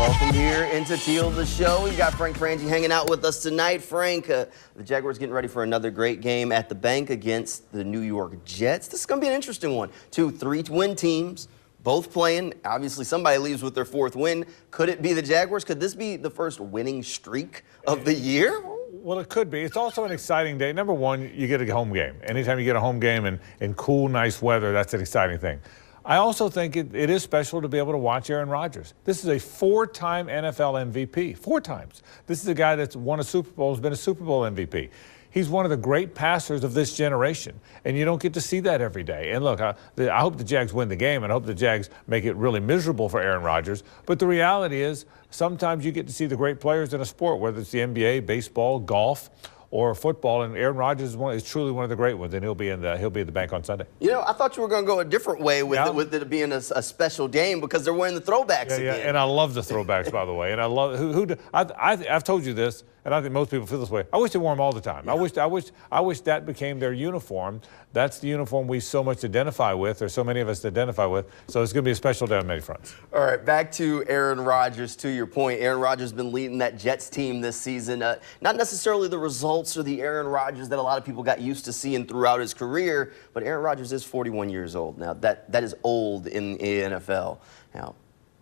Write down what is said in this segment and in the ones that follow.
Welcome here into Teal The Show. We've got Frank Frangie hanging out with us tonight. Frank, the Jaguars getting ready for another great game at the bank against the New York Jets. This is going to be an interesting one. 2 3-win teams, both playing. Obviously, somebody leaves with their 4th win. Could it be the Jaguars? Could this be the first winning streak of the year? Well, it could be. It's also an exciting day. Number one, you get a home game. Anytime you get a home game in cool, nice weather, that's an exciting thing. I also think it is special to be able to watch Aaron Rodgers. This is a 4-time NFL MVP, 4 times. This is a guy that's won a Super Bowl, has been a Super Bowl MVP. He's one of the great passers of this generation, and you don't get to see that every day. And look, I hope the Jags win the game, and I hope the Jags make it really miserable for Aaron Rodgers. But the reality is sometimes you get to see the great players in a sport, whether it's the NBA, baseball, golf, or football, and Aaron Rodgers is truly one of the great ones, and he'll be at the bank on Sunday. You know, I thought you were going to go a different way with it being a special game because they're wearing the throwbacks again. Yeah, and I love the throwbacks, by the way. And I love I've told you this, and I think most people feel this way. I wish they wore them all the time. Yeah. I wish that became their uniform. That's the uniform we so much identify with, or so many of us identify with. So it's going to be a special day on many fronts. All right, back to Aaron Rodgers. To your point, Aaron Rodgers has been leading that Jets team this season. Not necessarily the results or the Aaron Rodgers that a lot of people got used to seeing throughout his career, but Aaron Rodgers is 41 years old now. That is old in the NFL. Now,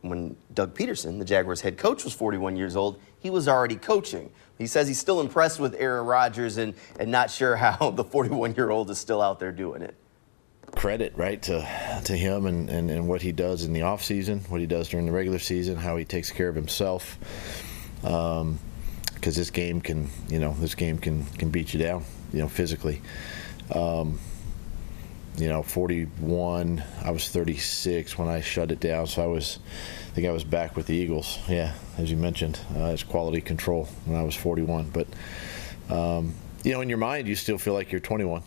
when Doug Peterson, the Jaguars head coach, was 41 years old, he was already coaching. He says he's still impressed with Aaron Rodgers and not sure how the 41-year-old is still out there doing it. Credit, right, to him and what he does in the offseason, what he does during the regular season, how he takes care of himself. Because this game can beat you down, physically. 41. I was 36 when I shut it down, so I think I was back with the Eagles. Yeah, as you mentioned, it's quality control when I was 41. But in your mind, you still feel like you're 21,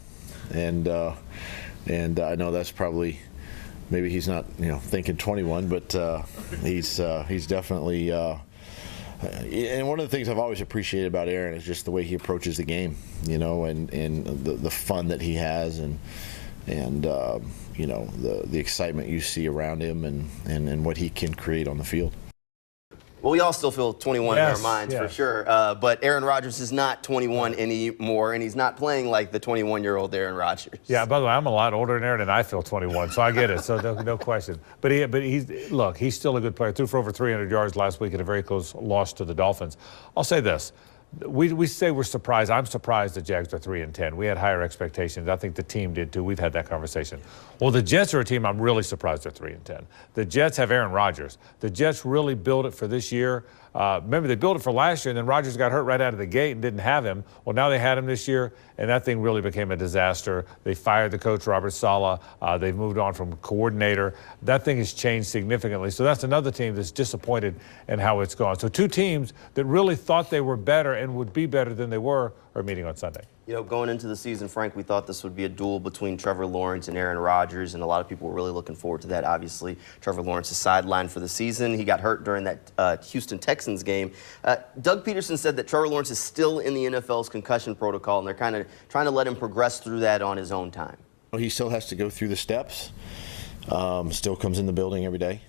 and I know that's probably maybe he's not thinking 21, but he's definitely. And one of the things I've always appreciated about Aaron is just the way he approaches the game, and the fun that he has, and the excitement you see around him and what he can create on the field. Well, we all still feel 21 in our minds, for sure. But Aaron Rodgers is not 21 anymore, and he's not playing like the 21-year-old Aaron Rodgers. Yeah, by the way, I'm a lot older than Aaron, and I feel 21, so I get it. So no question. But he's still a good player. Threw for over 300 yards last week in a very close loss to the Dolphins. I'll say this. We say we're surprised. I'm surprised the Jags are 3-10. We had higher expectations. I think the team did too. We've had that conversation. Well, the Jets are a team I'm really surprised they're 3-10. The Jets have Aaron Rodgers. The Jets really built it for this year. Remember, they built it for last year, and then Rodgers got hurt right out of the gate and didn't have him. Well, now they had him this year, and that thing really became a disaster. They fired the coach, Robert Saleh. They've moved on from coordinator. That thing has changed significantly. So that's another team that's disappointed in how it's gone. So 2 teams that really thought they were better and would be better than they were are meeting on Sunday. Going into the season, Frank, we thought this would be a duel between Trevor Lawrence and Aaron Rodgers, and a lot of people were really looking forward to that. Obviously, Trevor Lawrence is sidelined for the season. He got hurt during that Houston Texans game. Doug Peterson said that Trevor Lawrence is still in the NFL's concussion protocol, and they're kind of trying to let him progress through that on his own time. He still has to go through the steps. Still comes in the building every day,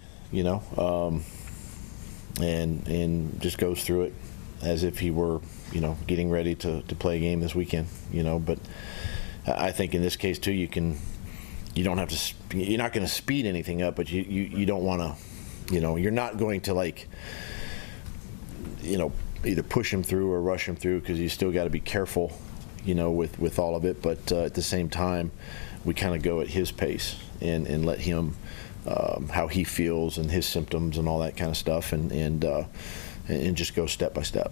and just goes through it as if he were getting ready to play a game this weekend, but I think in this case too, you're not going to speed anything up, but you don't want to, you're not going to either push him through or rush him through, because you still got to be careful, with all of it. But at the same time, we kind of go at his pace and let him, how he feels and his symptoms and all that kind of stuff, and just go step by step.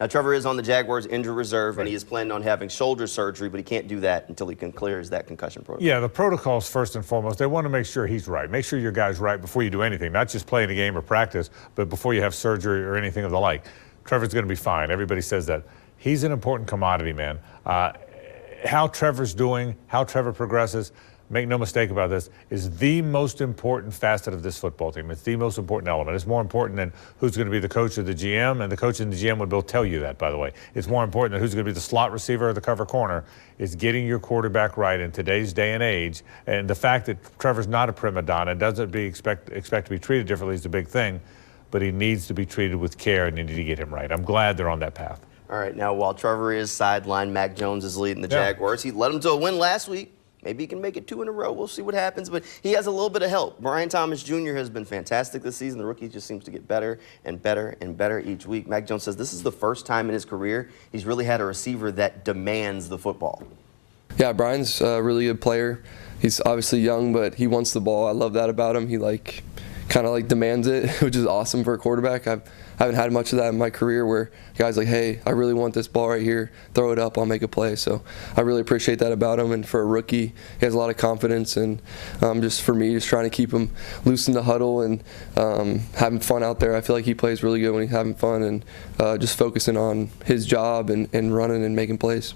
Now, Trevor is on the Jaguars injured reserve, and he is planning on having shoulder surgery, but he can't do that until he clears that concussion protocol. Yeah, the protocol is first and foremost. They want to make sure he's right. Make sure your guy's right before you do anything, not just playing a game or practice, but before you have surgery or anything of the like. Trevor's going to be fine. Everybody says that. He's an important commodity, man. How Trevor's doing, how Trevor progresses, make no mistake about this, is the most important facet of this football team. It's the most important element. It's more important than who's going to be the coach or the GM, and the coach and the GM would both tell you that, by the way. It's more important than who's going to be the slot receiver or the cover corner. It's getting your quarterback right in today's day and age, and the fact that Trevor's not a prima donna and doesn't expect to be treated differently is the big thing. but he needs to be treated with care, and you need to get him right. I'm glad they're on that path. All right, now while Trevor is sidelined, Mac Jones is leading the Jaguars. He led them to a win last week. Maybe he can make it 2 in a row. We'll see what happens, but he has a little bit of help. Brian Thomas Jr. has been fantastic this season. The rookie just seems to get better and better and better each week. Mac Jones says this is the first time in his career he's really had a receiver that demands the football. Yeah, Brian's a really good player. He's obviously young, but he wants the ball. I love that about him. He kind of demands it, which is awesome for a quarterback. I haven't had much of that in my career where guys like, hey, I really want this ball right here. Throw it up, I'll make a play. So I really appreciate that about him. And for a rookie, he has a lot of confidence. And just for me, just trying to keep him loose in the huddle and having fun out there. I feel like he plays really good when he's having fun and just focusing on his job and running and making plays.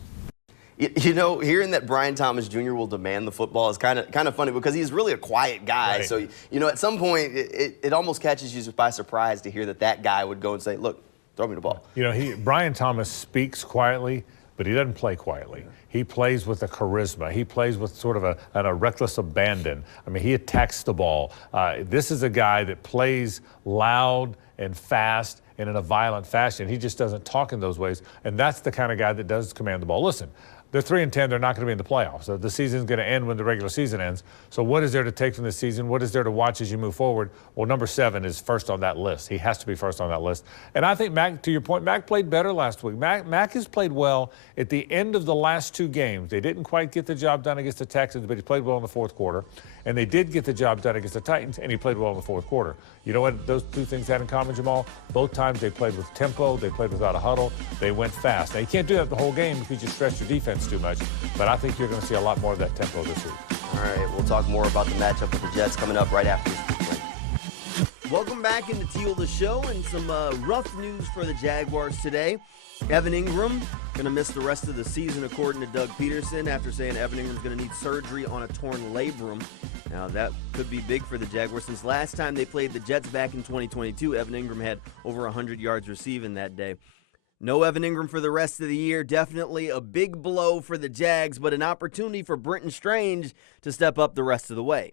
You know, hearing that Brian Thomas Jr. will demand the football is kind of funny because he's really a quiet guy. Right. So, you know, at some point, it almost catches you by surprise to hear that guy would go and say, look, throw me the ball. You know, Brian Thomas speaks quietly, but he doesn't play quietly. He plays with a charisma. He plays with sort of a reckless abandon. I mean, he attacks the ball. This is a guy that plays loud and fast and in a violent fashion. He just doesn't talk in those ways, and that's the kind of guy that does command the ball. Listen, they're 3-10. They're not going to be in the playoffs. So the season's going to end when the regular season ends. So what is there to take from this season? What is there to watch as you move forward? Well, number 7 is first on that list. He has to be first on that list. And I think, Mac, to your point, Mac played better last week. Mac has played well at the end of the last 2 games. They didn't quite get the job done against the Texans, but he played well in the fourth quarter. And they did get the job done against the Titans, and he played well in the fourth quarter. You know what those 2 things had in common, Jamal? Both times they played with tempo, they played without a huddle, they went fast. Now, you can't do that the whole game if you just stretch your defense too much, but I think you're going to see a lot more of that tempo this week. All right, we'll talk more about the matchup with the Jets coming up right after this break. Welcome back into Teal the Show, and some rough news for the Jaguars today. Evan Ingram going to miss the rest of the season, according to Doug Peterson, after saying Evan Ingram's going to need surgery on a torn labrum. Now, that could be big for the Jaguars. Since last time they played the Jets back in 2022, Evan Ingram had over 100 yards receiving that day. No Evan Ingram for the rest of the year. Definitely a big blow for the Jags, but an opportunity for Brenton Strange to step up the rest of the way.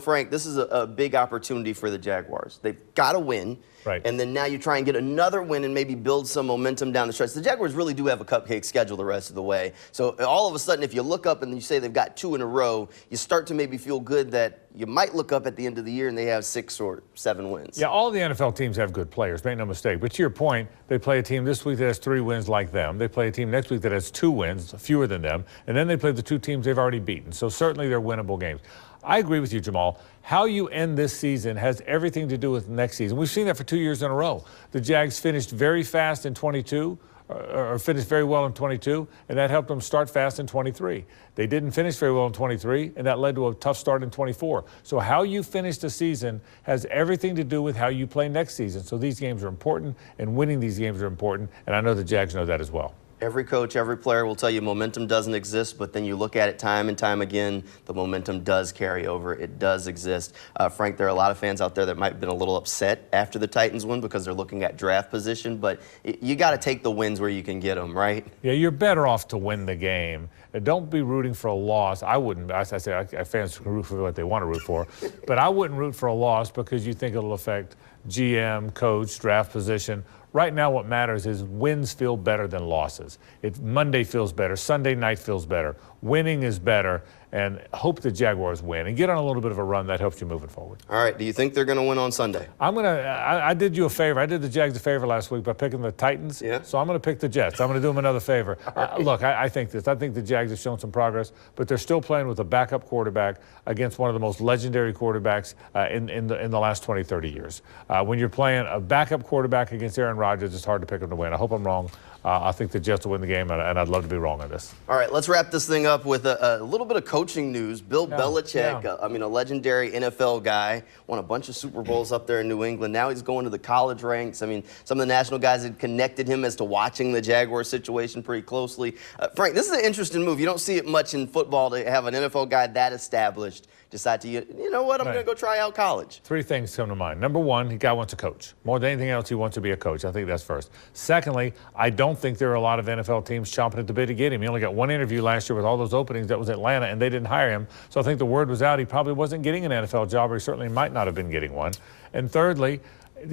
Frank, this is a big opportunity for the Jaguars. They've got to win. Right. And then now you try and get another win and maybe build some momentum down the stretch. The Jaguars really do have a cupcake schedule the rest of the way. So all of a sudden, if you look up and you say they've got 2 in a row, you start to maybe feel good that you might look up at the end of the year and they have 6 or 7 wins. Yeah, all the NFL teams have good players, make no mistake. But to your point, they play a team this week that has 3 wins like them. They play a team next week that has 2 wins, fewer than them. And then they play the 2 teams they've already beaten. So certainly they're winnable games. I agree with you, Jamal. How you end this season has everything to do with next season. We've seen that for 2 years in a row. The Jags finished very fast in 22, or finished very well in 22, and that helped them start fast in 23. They didn't finish very well in 23, and that led to a tough start in 24. So how you finish the season has everything to do with how you play next season. So these games are important, and winning these games are important, and I know the Jags know that as well. Every coach, every player will tell you momentum doesn't exist, but then you look at it time and time again, the momentum does carry over. It does exist. Frank, there are a lot of fans out there that might have been a little upset after the Titans win because they're looking at draft position, but you got to take the wins where you can get them, right? Yeah, you're better off to win the game. Don't be rooting for a loss. I wouldn't. As I say, fans can root for what they want to root for, but I wouldn't root for a loss because you think it'll affect GM, coach, draft position. Right now, what matters is wins feel better than losses. Monday feels better. Sunday night feels better. Winning is better, and hope the Jaguars win and get on a little bit of a run that helps you moving forward. All right. Do you think they're going to win on Sunday? I did you a favor. I did the Jags a favor last week by picking the Titans. Yeah. So I'm going to pick the Jets. I'm going to do them another favor. Right. Look, I think this. I think the Jags have shown some progress, but they're still playing with a backup quarterback against one of the most legendary quarterbacks in the last 20, 30 years. When you're playing a backup quarterback against Aaron Rodgers, it's hard to pick him to win. I hope I'm wrong. I think the Jets will win the game, and I'd love to be wrong on this. All right, let's wrap this thing up with a little bit of coaching news. Bill Belichick, a legendary NFL guy, won a bunch of Super Bowls up there in New England. Now he's going to the college ranks. I mean, some of the national guys had connected him as to watching the Jaguars situation pretty closely. Frank, this is an interesting move. You don't see it much in football to have an NFL guy that established decide to, you know what, I'm going to go try out college. 3 things come to mind. Number 1, the guy wants to coach. More than anything else, he wants to be a coach. I think that's first. Secondly, I don't think there are a lot of NFL teams chomping at the bit to get him. He only got 1 interview last year with all those openings. That was Atlanta, and they didn't hire him. So I think the word was out he probably wasn't getting an NFL job, or he certainly might not have been getting one. And thirdly,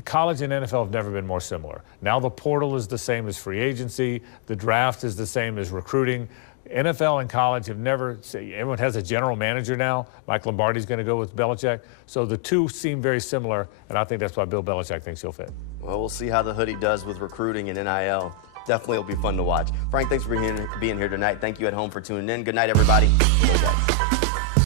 college and NFL have never been more similar. Now the portal is the same as free agency. The draft is the same as recruiting. NFL and college have never, everyone has a general manager now. Mike Lombardi's going to go with Belichick. So the two seem very similar, and I think that's why Bill Belichick thinks he'll fit. Well, we'll see how the hoodie does with recruiting and NIL. Definitely will be fun to watch. Frank, thanks for being here tonight. Thank you at home for tuning in. Good night, everybody. Go Jags.